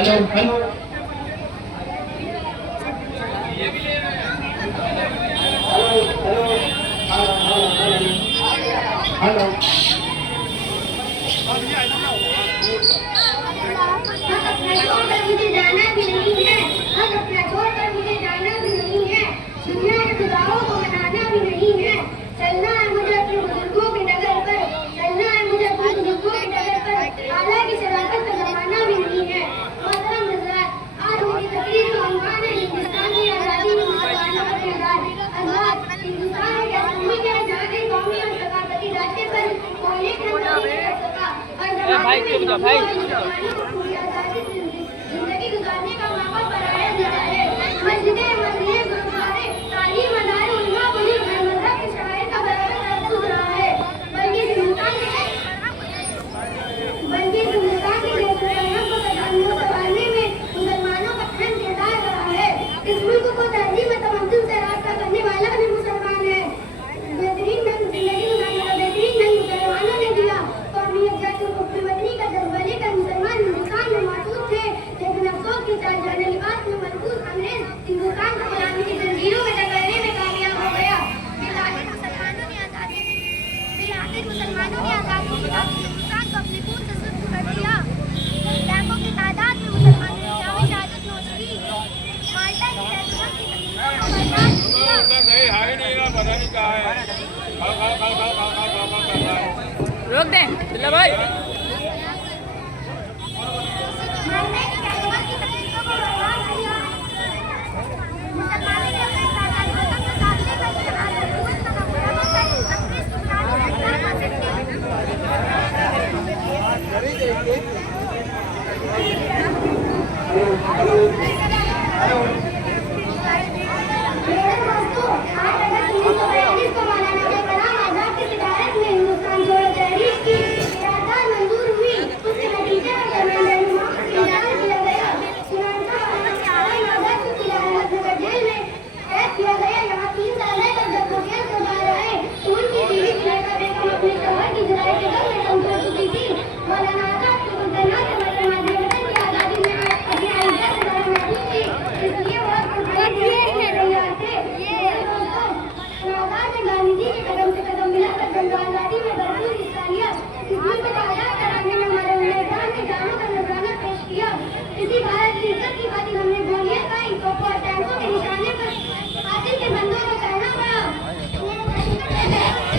Hello hello hello मुझे जाना भी नहीं है, अब अपना छोड़कर मुझे जाना भी नहीं है, दुनिया के खुदाओं को मनाना भी नहीं है, चलना है मुझे अपने बुजुर्गों की डगर पर, चलना है मुझे अपने बुजुर्गों की डगर पर, हालांकि शराफत का जमाना भी नहीं है। मोहतरम हज़रात, आज मेरी तकरीर का उन्वान है हिंदुस्तान की आज़ादी में मुसलमानों का किरदार। हज़रात, हिंदुस्तान एक ऐसा मुल्क है जहाँ के कौमी और सकाफती रास्ते पर कोई एक नहीं कर सका, और जमाने में जिंदगी गुजारने का मौका फराहम होता है। मस्जिदें, मदरसे, गुरुद्वारे, तालीम, मदार उलमा, बुजुर्ग मजहब के शायर का बराबर महसूस रहा है। बल्कि हिंदुस्तान के मुसलमानों को संभालने में मुसलमानों का अहम किरदार रहा है। इस मुल्क को तहजीब व तमद्दुन से रास्ता करने वाला भी मुसलमान है। बेहतरीन ढंग मुसलमानों ने दिया। कौमी यकजहती और हुक्म वतनी का जज्बा लेकर मुसलमान हिंदुस्तान में मौजूद थे, लेकिन अफसोस के साथ जाने लिबास में मलबूस अंग्रेज हिंदुस्तान को गुलामी की जंजीरों में जकड़ने में कामयाब हो गया। फिर आखिर मुसलमानों ने आजादी की हिंदुस्तान को अपने खून से सुर्ख कर दिया। लाखों की तादाद में मुसलमानों ने जामे शहादत नोश की। माल्टा की तहजीब की तकलीफों को बर्दाश्त किया। रोक दें दिल्ला भाई। इसी भारत की इज्जत की बात हमने गोलियां खाई, तोपों और टैंकों के निशाने पर कातिल के बंदों को सहना पड़ा।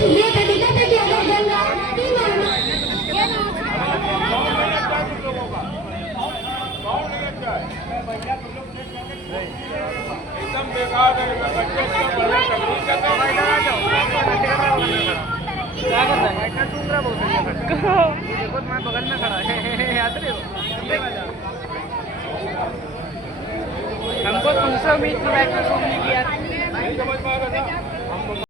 ये हकीकत है कि अगर गंगा एकदम बेकार है। क्या कर रहा है? देखो तुम्हारे बगल में खड़ा है, याद रहे हो? हमको तुमसे उम्मीद थी, मैं नहीं किया।